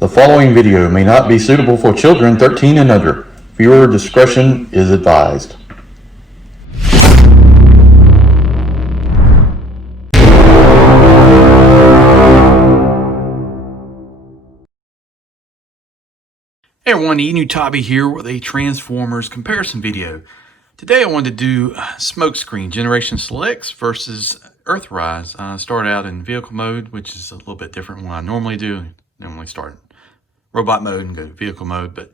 The following video may not be suitable for children 13 and under. Viewer discretion is advised. Hey everyone, Enewtabie here with a Transformers comparison video. Today I wanted to do Smokescreen Generation Selects versus Earthrise. I started out in vehicle mode, which is a little bit different than what I normally do. I normally start in robot mode and go to vehicle mode, but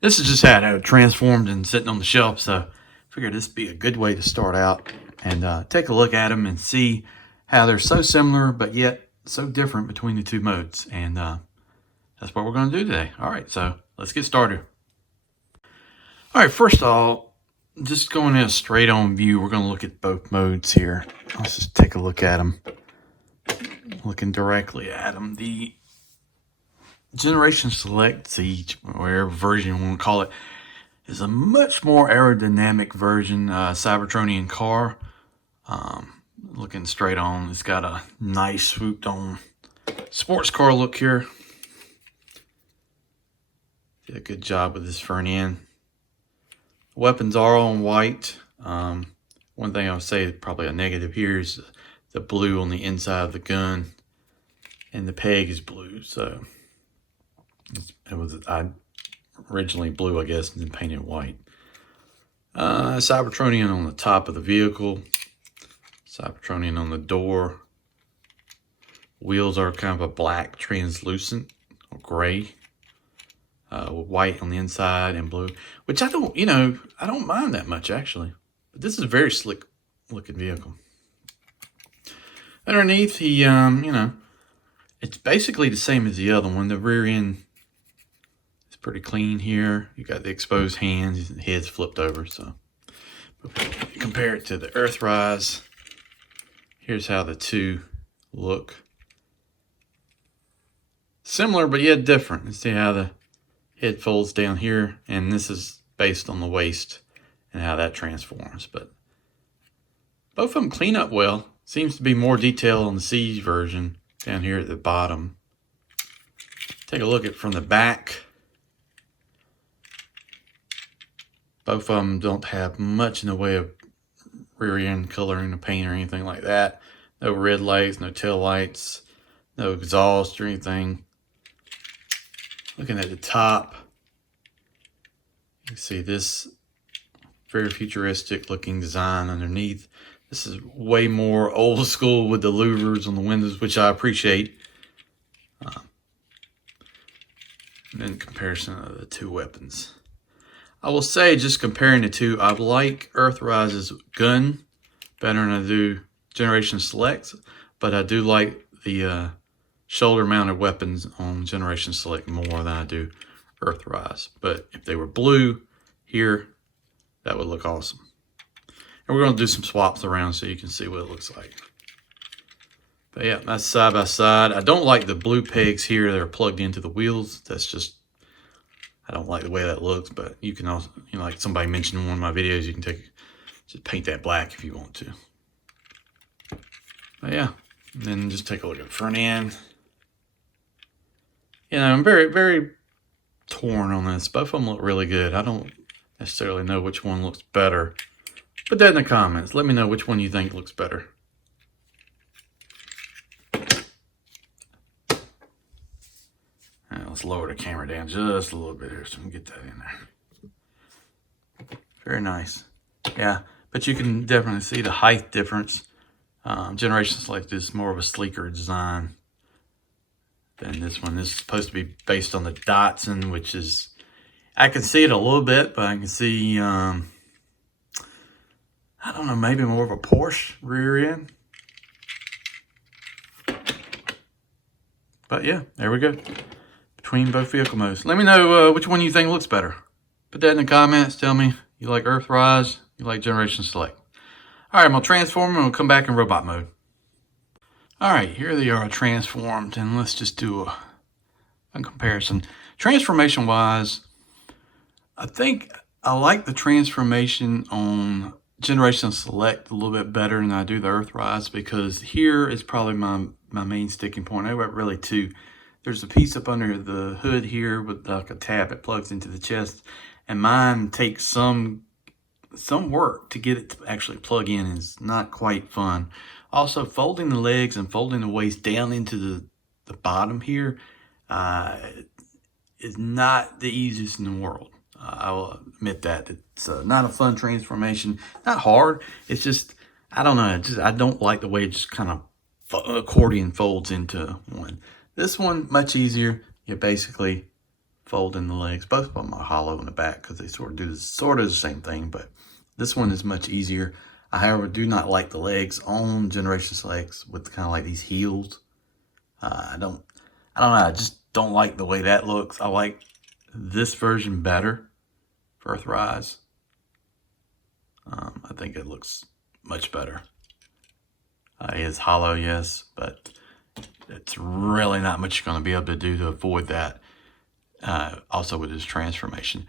this is just how it transformed and sitting on the shelf, so I figured this would be a good way to start out and take a look at them and see how they're so similar but yet so different between the two modes. And that's what we're going to do today. All right, so let's get started. All right, first of all, just going in a straight on view, we're going to look at both modes here. Let's just take a look at them. Looking directly at them. The Generation Select Siege, whatever version you want to call it, is a much more aerodynamic version, Cybertronian car. Looking straight on, it's got a nice swooped on sports car look here. Did a good job with this front end. Weapons are on white. One thing I would say is probably a negative here is the blue on the inside of the gun, and the peg is blue. So I originally blue, I guess, and then painted white. Cybertronian on the top of the vehicle. Cybertronian on the door. Wheels are kind of a black, translucent, or gray. White on the inside and blue, which I don't mind that much actually. But this is a very slick looking vehicle. Underneath, it's basically the same as the other one. The rear end is pretty clean here. You got the exposed hands, the head's flipped over. So compare it to the Earthrise. Here's how the two look. Similar, but yet different. Let's see how the head folds down here, and this is based on the waist and how that transforms. But both of them clean up well. Seems to be more detail on the Siege version down here at the bottom. Take a look at from the back. Both of them don't have much in the way of rear end coloring the paint or anything like that. No red lights, no tail lights, no exhaust or anything. Looking at the top, you see this very futuristic looking design underneath. This is way more old school with the louvers on the windows, which I appreciate. And in comparison of the two weapons, I will say, just comparing the two, I like Earthrise's gun better than I do Generation Selects, but I do like the shoulder mounted weapons on Generation Select more than I do Earthrise. But if they were blue here, that would look awesome. And we're going to do some swaps around so you can see what it looks like. But yeah, that's side by side. I don't like the blue pegs here that are plugged into the wheels. That's just, I don't like the way that looks. But you can also, like somebody mentioned in one of my videos, you can just paint that black if you want to. But yeah, and then just take a look at the front end. I'm very, very torn on this. Both of them look really good. I don't necessarily know which one looks better. Put that in the comments. Let me know which one you think looks better. Now, let's lower the camera down just a little bit here so we can get that in there. Very nice. Yeah, but you can definitely see the height difference. Generations like this, more of a sleeker design than this one. This is supposed to be based on the Datsun, which is, I can see it a little bit, but I can see, I don't know, maybe more of a Porsche rear end. But yeah, there we go. Between both vehicle modes. Let me know which one you think looks better. Put that in the comments. Tell me you like Earthrise, you like Generation Select. All right, I'm going to transform and we'll come back in robot mode. All right, here they are transformed, and let's just do a comparison. Transformation-wise, I think I like the transformation on Generation Select a little bit better than I do the Earthrise, because here is probably my main sticking point. There were really two there's a piece up under the hood here with like a tab that plugs into the chest, and mine takes some work to get it to actually plug in. Is not quite fun. Also, folding the legs and folding the waist down into the bottom here is not the easiest in the world. I will admit that. It's not a fun transformation. Not hard. It's just, I don't know. I don't like the way it just kind of accordion folds into one. This one, much easier. You basically fold in the legs. Both of them are hollow in the back because they sort of do the same thing, but this one is much easier. I, however, do not like the legs on Generation Selects with kind of like these heels. I don't know. I just don't like the way that looks. I like this version better for Earthrise. I think it looks much better. It is hollow, yes, but it's really not much you're going to be able to do to avoid that. Also with this transformation.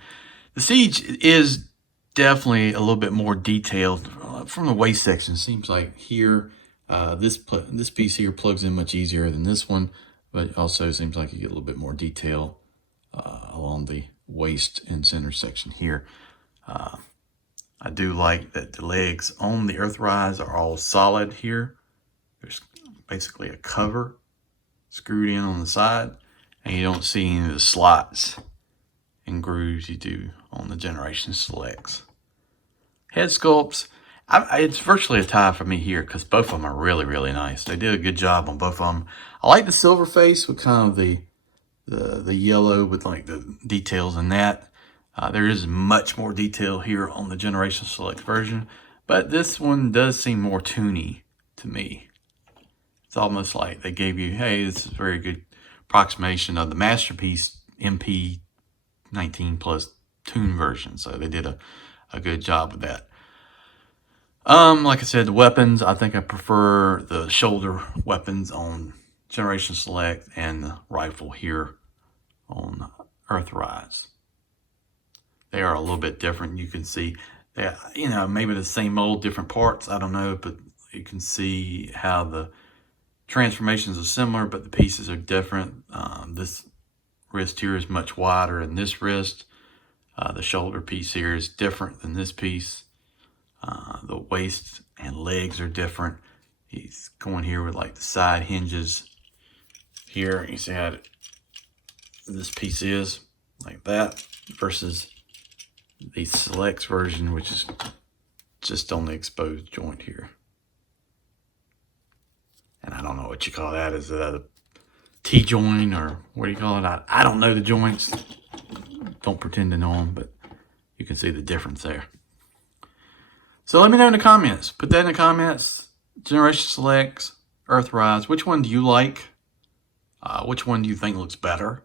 The Siege is definitely a little bit more detailed from the waist section. Seems like here, this piece here plugs in much easier than this one, but also seems like you get a little bit more detail along the waist and center section here. I do like that the legs on the Earthrise are all solid here. There's basically a cover screwed in on the side, and you don't see any of the slots and grooves you do on the Generation Selects. Head sculpts, it's virtually a tie for me here because both of them are really, really nice. They did a good job on both of them. I like the silver face with kind of the yellow with like the details in that. There is much more detail here on the Generation Select version, but this one does seem more toony to me. It's almost like they gave you, hey, this is a very good approximation of the Masterpiece MP19 Plus Toon version. So they did a good job with that. Like I said, the weapons, I think I prefer the shoulder weapons on Generation Select and the rifle here on Earthrise. They are a little bit different. You can see that, you know, maybe the same old, different parts. I don't know, but you can see how the transformations are similar, but the pieces are different. This wrist here is much wider than this wrist. The shoulder piece here is different than this piece. The waist and legs are different. He's going here with like the side hinges here. You see how this piece is like that versus the Selects version, which is just on the exposed joint here. And I don't know what you call that. Is it a T-joint or what do you call it? I don't know the joints. Don't pretend to know them, but you can see the difference there. So let me know in the comments. Put that in the comments. Generation Selects, Earthrise. Which one do you like? Which one do you think looks better?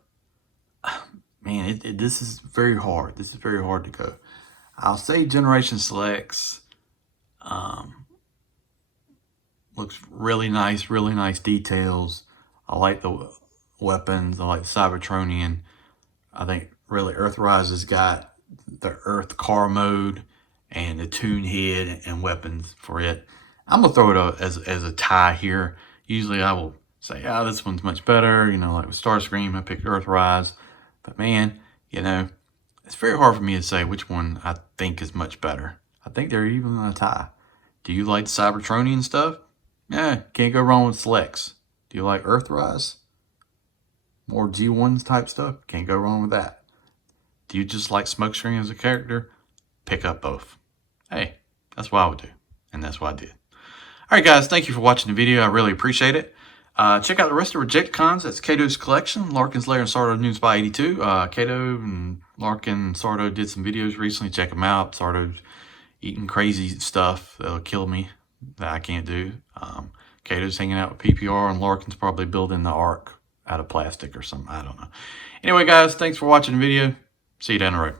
Man, this is very hard. This is very hard to go. I'll say Generation Selects looks really nice details. I like the weapons. I like the Cybertronian. I think really Earthrise has got the Earth car mode and the Toon head and weapons for it. I'm gonna throw it as a tie here. Usually I will say, oh, this one's much better. You know, like with Starscream, I picked Earthrise. But man, you know, it's very hard for me to say which one I think is much better. I think they're even a tie. Do you like the Cybertronian stuff? Yeah, can't go wrong with Selects. Do you like Earthrise? More G1 type stuff? Can't go wrong with that. Do you just like Smokescreen as a character? Pick up both. Hey, that's what I would do. And that's what I did. Alright guys, thank you for watching the video. I really appreciate it. Check out the rest of Rejecticons. That's Kato's collection. Larkin's Lair and Sardo Noon Spy 82. Kato and Larkin and Sardo did some videos recently. Check them out. Sardo's eating crazy stuff that'll kill me that I can't do. Kato's hanging out with PPR, and Larkin's probably building the Ark out of plastic or something. I don't know. Anyway, guys, thanks for watching the video. See you down the road.